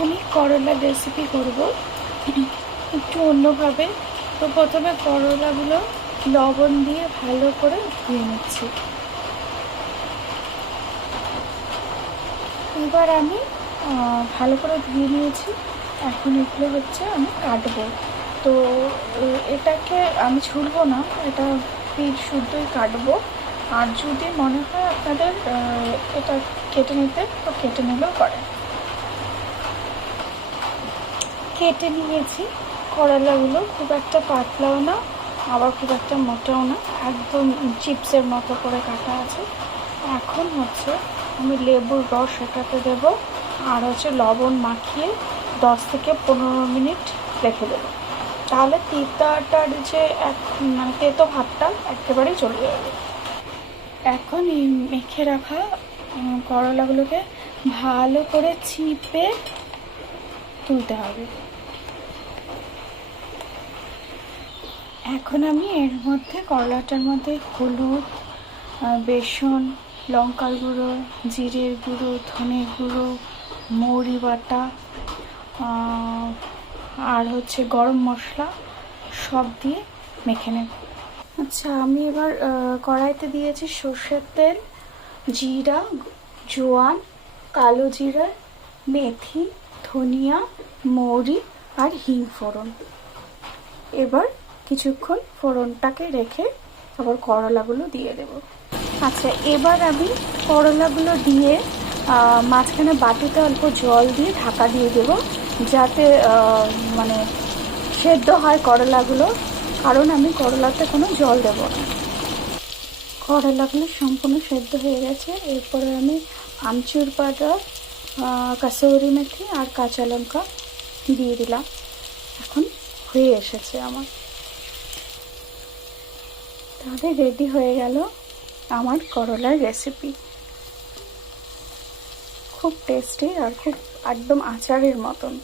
আমি করলার রেসিপি করব একটু অন্যভাবে। তো প্রথমে করলাগুলো লবণ দিয়ে ভালো করে ধুয়ে নিচ্ছি। এবার আমি ভালো করে ধুয়ে নিয়েছি। এখন এগুলো হচ্ছে আমি কাটবো। তো এটাকে আমি ছুলবো না, এটা পিঠ শুদ্ধই কাটবো। আর যদি মনে হয় আপনাদের এটা কেটে নিতে, তো কেটে নিলেও পারে। কেটে নিয়েছি। করলাগুলো খুব একটা পাতলাও না, আবার খুব একটা মোটাও না, একদম চিপসের মতো করে কাটা আছে। এখন হচ্ছে আমি লেবুর রস এটাতে দেবো, আর হচ্ছে লবণ মাখিয়ে 10 থেকে 15 মিনিট রেখে দেবো। তাহলে তিতাটার যে মানে তেতো ভাবটা একেবারেই চলে যাবে। এখন এই মেখে রাখা করলাগুলোকে ভালো করে চিপে তুলতে হবে। এখন আমি এর মধ্যে করলাটার মধ্যে হলুদ, বেসন, লঙ্কার গুঁড়ো, জিরের গুঁড়ো, ধনের গুঁড়ো, মৌরি বাটা আর হচ্ছে গরম মশলা সব দিয়ে মেখে নেব। আচ্ছা, আমি এবার কড়াইতে দিয়েছি সর্ষের তেল, জিরা, জোয়ান, কালো জিরা, মেথি, ধনিয়া, মৌরি আর হিং ফোড়ন। এবার কিছুক্ষণ ফোড়নটাকে রেখে আবার করলাগুলো দিয়ে দেব। আচ্ছা, এবার আমি করলাগুলো দিয়ে মাঝখানে বাটিতে অল্প জল দিয়ে ঢাকা দিয়ে দেব, যাতে মানে সেদ্ধ হয় করলাগুলো, কারণ আমি করলাতে কোনো জল দেব না। করলাগুলো সম্পূর্ণ সেদ্ধ হয়ে গেছে। এরপরে আমি আমচুর পাউডার, কাসুরি মেথি আর কাঁচা লঙ্কা দিয়ে দিলাম। এখন হয়ে এসেছে আমার। তাহলে রেডি হয়ে গেল আমার করলার রেসিপি। খুব টেস্টি আর খুব একদম আচারের মতন।